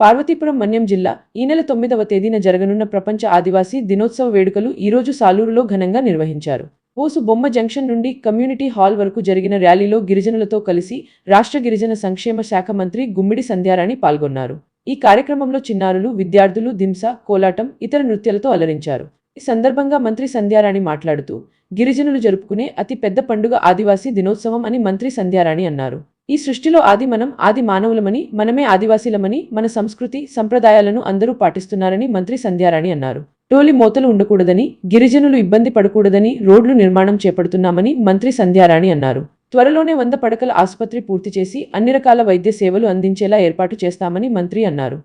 పార్వతీపురం మన్యం జిల్లా ఈ నెల తొమ్మిదవ తేదీన జరగనున్న ప్రపంచ ఆదివాసీ దినోత్సవ వేడుకలు ఈరోజు సాలూరులో ఘనంగా నిర్వహించారు. పోసు బొమ్మ జంక్షన్ నుండి కమ్యూనిటీ హాల్ వరకు జరిగిన ర్యాలీలో గిరిజనులతో కలిసి రాష్ట్ర గిరిజన సంక్షేమ శాఖ మంత్రి గుమ్మిడి సంధ్యారాణి పాల్గొన్నారు. ఈ కార్యక్రమంలో చిన్నారులు విద్యార్థులు దింస కోలాటం ఇతర నృత్యాలతో అలరించారు. ఈ సందర్భంగా మంత్రి సంధ్యారాణి మాట్లాడుతూ గిరిజనులు జరుపుకునే అతి పెద్ద పండుగ ఆదివాసీ దినోత్సవం అని మంత్రి సంధ్యారాణి అన్నారు. ఈ సృష్టిలో ఆది మనం ఆది మానవులమని మనమే ఆదివాసీలమని మన సంస్కృతి సంప్రదాయాలను అందరూ పాటిస్తున్నారని మంత్రి సంధ్యారాణి అన్నారు. టోలి మోతలు ఉండకూడదని గిరిజనులు ఇబ్బంది పడకూడదని రోడ్లు నిర్మాణం చేపడుతున్నామని మంత్రి సంధ్యారాణి అన్నారు. త్వరలోనే వంద పడకల ఆసుపత్రి పూర్తి చేసి అన్ని రకాల వైద్య సేవలు అందించేలా ఏర్పాటు చేస్తామని మంత్రి అన్నారు.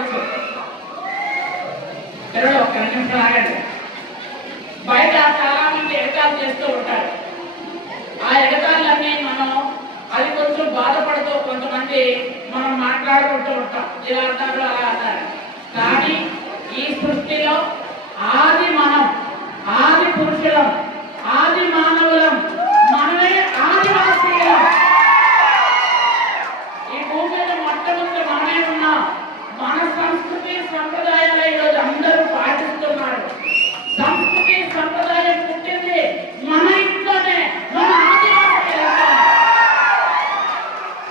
ఎగతాలు చేసి ఒక్క నిమిషం ఆగండి. బయట చాలా మంది ఎగతాలు చేస్తూ ఉంటారు. ఆ ఎగతాలన్నీ మనం అది కొంచెం బాధపడుతూ కొంతమంది మనం మాట్లాడుకుంటూ ఉంటాం. ఇలా అంటారు అలా అంటారు. కానీ ఈ సృష్టిలో ఆది మనం ఆది పురుషులం ఆది మానవులం మనమే ఆదివాసీలం ఈ భూమి మీద మొట్టమొదటి మనమే ఉన్నాం మన సంస్కృతి సంప్రదాయాలు ఈరోజు అందరూ పాటిస్తున్నారు సంస్కృతి సంప్రదాయం పుట్టింది మన ఇంట్లోనే మన ఆదివాసీ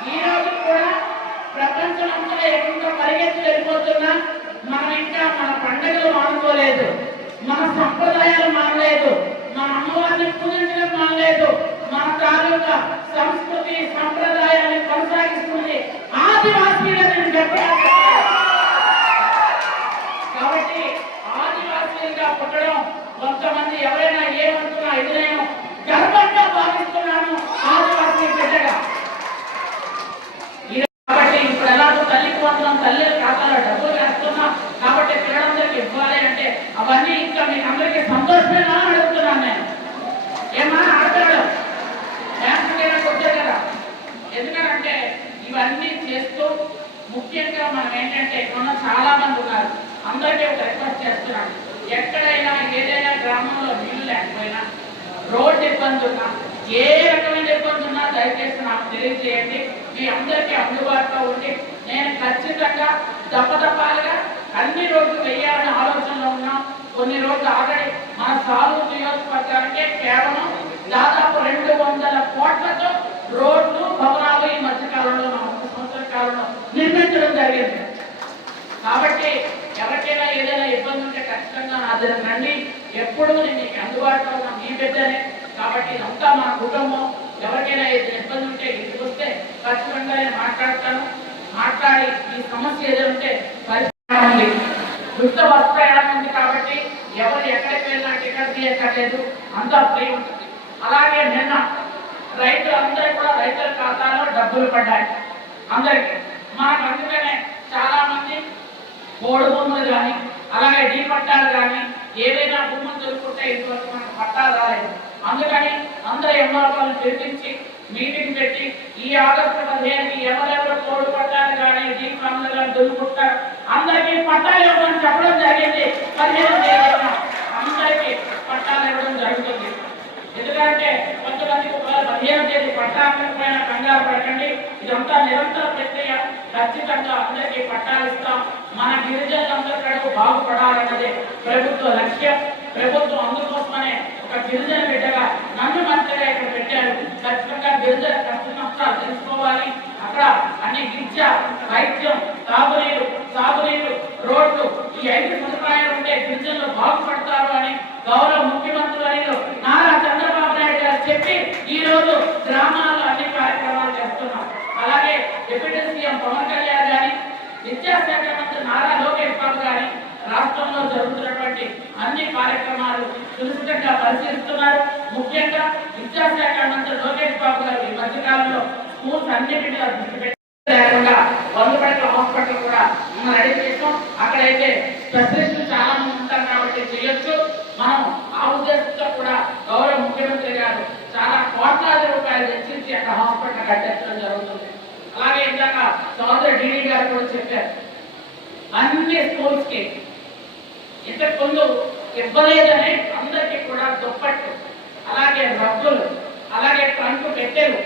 ఈ రోజు కూడా ప్రపంచం అంతా ఎక్కడికో పరిగెత్తి వెళ్ళిపోతున్నా మనం ఇంకా మన పండుగలు మానుకోలేదు మన సంప్రదాయాలు మానలేదు మన అమ్మవారిని పూజించడం మానలేదు మన తాలూకా సంస్కృతి సంప్రదాయాన్ని కొనసాగిస్తుంది ఆదివాసీలని చెప్పాలి కాబట్టి ఆదివాసీలుగా పుట్టడం కొంతమంది ఎవరైనా ఏమంటున్నా ఇది నేను గర్వంగా భావిస్తున్నాను ఆదివాసీ బిడ్డగా ఈ కాబట్టి ఇప్పుడు ఎలాగో తల్లికి వందనం తల్లి ఖాతాలో డబ్బులు వేస్తున్నాం కాబట్టి పిల్లలందరికీ ఇవ్వాలి అంటే అవన్నీ ఇంకా మీకు అందరికీ సంతోషమేనా అని అడుగుతున్నాను నేను. ఏమా ఆడతాడు డ్యాన్స్ కొట్టే కదా? ఎందుకంటే ఇవన్నీ చేస్తూ ముఖ్యంగా మనం ఏంటంటే మనం చాలా మంది ఉన్నారు. అందరికీ ఒక రిక్వెస్ట్ చేస్తున్నాను. ఎక్కడైనా ఏదైనా గ్రామంలో నీళ్ళు లేకపోయినా రోడ్డు ఇబ్బంది ఉన్నా ఏ రకమైన ఇబ్బంది ఉన్నా దయచేసి నాకు తెలియజేయండి. మీ అందరికీ అందుబాటులో ఉండి నేను ఖచ్చితంగా దప్పదప్పాలుగా అన్ని రోడ్లు వేయాలనే ఆలోచనలో ఉన్నాం కొన్ని రోడ్లు ఆల్రెడీ మన సాగు నియోజకవర్గానికే కేవలం దాదాపు రెండు వందల కోట్లతో రోడ్లు భవనాలు ఈ మధ్య కాలంలో ఒక సంవత్సర కాలంలో నిర్మించడం జరిగింది. కాబట్టి ఎవరికైనా ఏదైనా ఇబ్బంది ఉంటే ఖచ్చితంగా నా దగ్గర రండి. ఎప్పుడు నేను మీకు అందుబాటులో ఉన్న మీ బిడ్డనే. కాబట్టి ఇదంతా మా కుటుంబం. ఎవరికైనా ఏదైనా ఇబ్బంది ఉంటే ఇంటికి వస్తే ఖచ్చితంగా నేను మాట్లాడతాను. మాట్లాడి ఈ సమస్య ఏదైనా ఉంటే పరిష్కారం ఉంది దుష్ట బస్ ప్రయాణం ఉంది కాబట్టి ఎవరు ఎక్కడికి వెళ్ళినా టికెట్ తీయక్కర్లేదు. అంతా ఫ్రీ ఉంటుంది. అలాగే నిన్న రైతులందరూ కూడా రైతుల ఖాతాలో డబ్బులు పడ్డాయి. అందరికీ. మనకు అందుకనే చాలా మంది కోడి భూములు కానీ అలాగే డీ పట్టాలు కానీ ఏదైనా భూములు దొరుకుంటే ఇంతవరకు మనకు పట్టాలు రాలేదు. అందుకని అందరూ ఎంఆర్ఓలను పిలిపించి మీటింగ్ పెట్టి ఈ ఆగస్టు పదిహేనుకి ఎవరెవరు కోడి పట్టాలు కానీ డీ ఫామ్లు కానీ దొరుకుతారు అందరికీ పట్టాలు ఇవ్వమని చెప్పడం జరిగింది. పదిహేను అందరికీ పట్టాలు ఇవ్వడం జరుగుతుంది. ఎందుకంటే కొంతమందికి ఒకవేళ పదిహేను తేదీ పట్టాలపైన కంగారు పడకండి. ఇదంతా నిరంతర ప్రక్రియ. ఖచ్చితంగా అందరికీ పట్టాలు ఇస్తాం. మన గిరిజనులందరూ కడుపు బాగుపడాలన్నదే ప్రభుత్వ లక్ష్యం. ప్రభుత్వం అందుకోసమనే ఒక గిరిజన బిడ్డగా నన్ను మంత్రిగా ఇక్కడ పెట్టారు. ఖచ్చితంగా గిరిజన కష్ట నష్టాలు తెలుసుకోవాలి. అక్కడ అన్ని విద్య వైద్యం తాగునీరు సాగునీరు రోడ్లు ఈ ఐదు సదుపాయాలు ఉంటే గిరిజనులు బాగుపడతారు అని గౌరవ ముఖ్యమంత్రి వర్యులు నారా చంద్రబాబు నాయుడు గారు చెప్పి ఈ రోజు గ్రామాల్లో అన్ని కార్యక్రమాలు చేస్తున్నాం అలాగే డిప్యూటీ సీఎం పవన్ కళ్యాణ్ గాని విద్యాశాఖ మంత్రి నారా లోకేష్ బాబు గాని రాష్ట్రంలో జరుగుతున్నటువంటి అన్ని కార్యక్రమాలు సునిశ్చితంగా పరిశీలిస్తున్నారు. ముఖ్యంగా విద్యాశాఖ మంత్రి లోకేష్ బాబు గారు ఈ మధ్యకాలంలో స్కూల్స్ అన్నిటి మీద దృష్టి లేకుండా హాస్పిటల్ కూడా మనం రెడీ చేసాం అక్కడైతే స్పెషలిస్టులు చాలా మంది ఉంటారు కాబట్టి చేయొచ్చు. మనం ఆ ఉద్దేశంతో కూడా గౌరవ ముఖ్యమంత్రి గారు చాలా కోట్లాది రూపాయలు వెచ్చించి అక్కడ హాస్పిటల్ కట్టించడం జరుగుతుంది. అలాగే ఇందాక సోదరు డిడి గారు కూడా చెప్పారు. అన్ని స్కూల్స్కి ఇంతకుముందు ఇవ్వలేదనే అందరికీ కూడా దుప్పట్లు అలాగే రబ్బులు అలాగే ట్రంక్ పెట్టెలు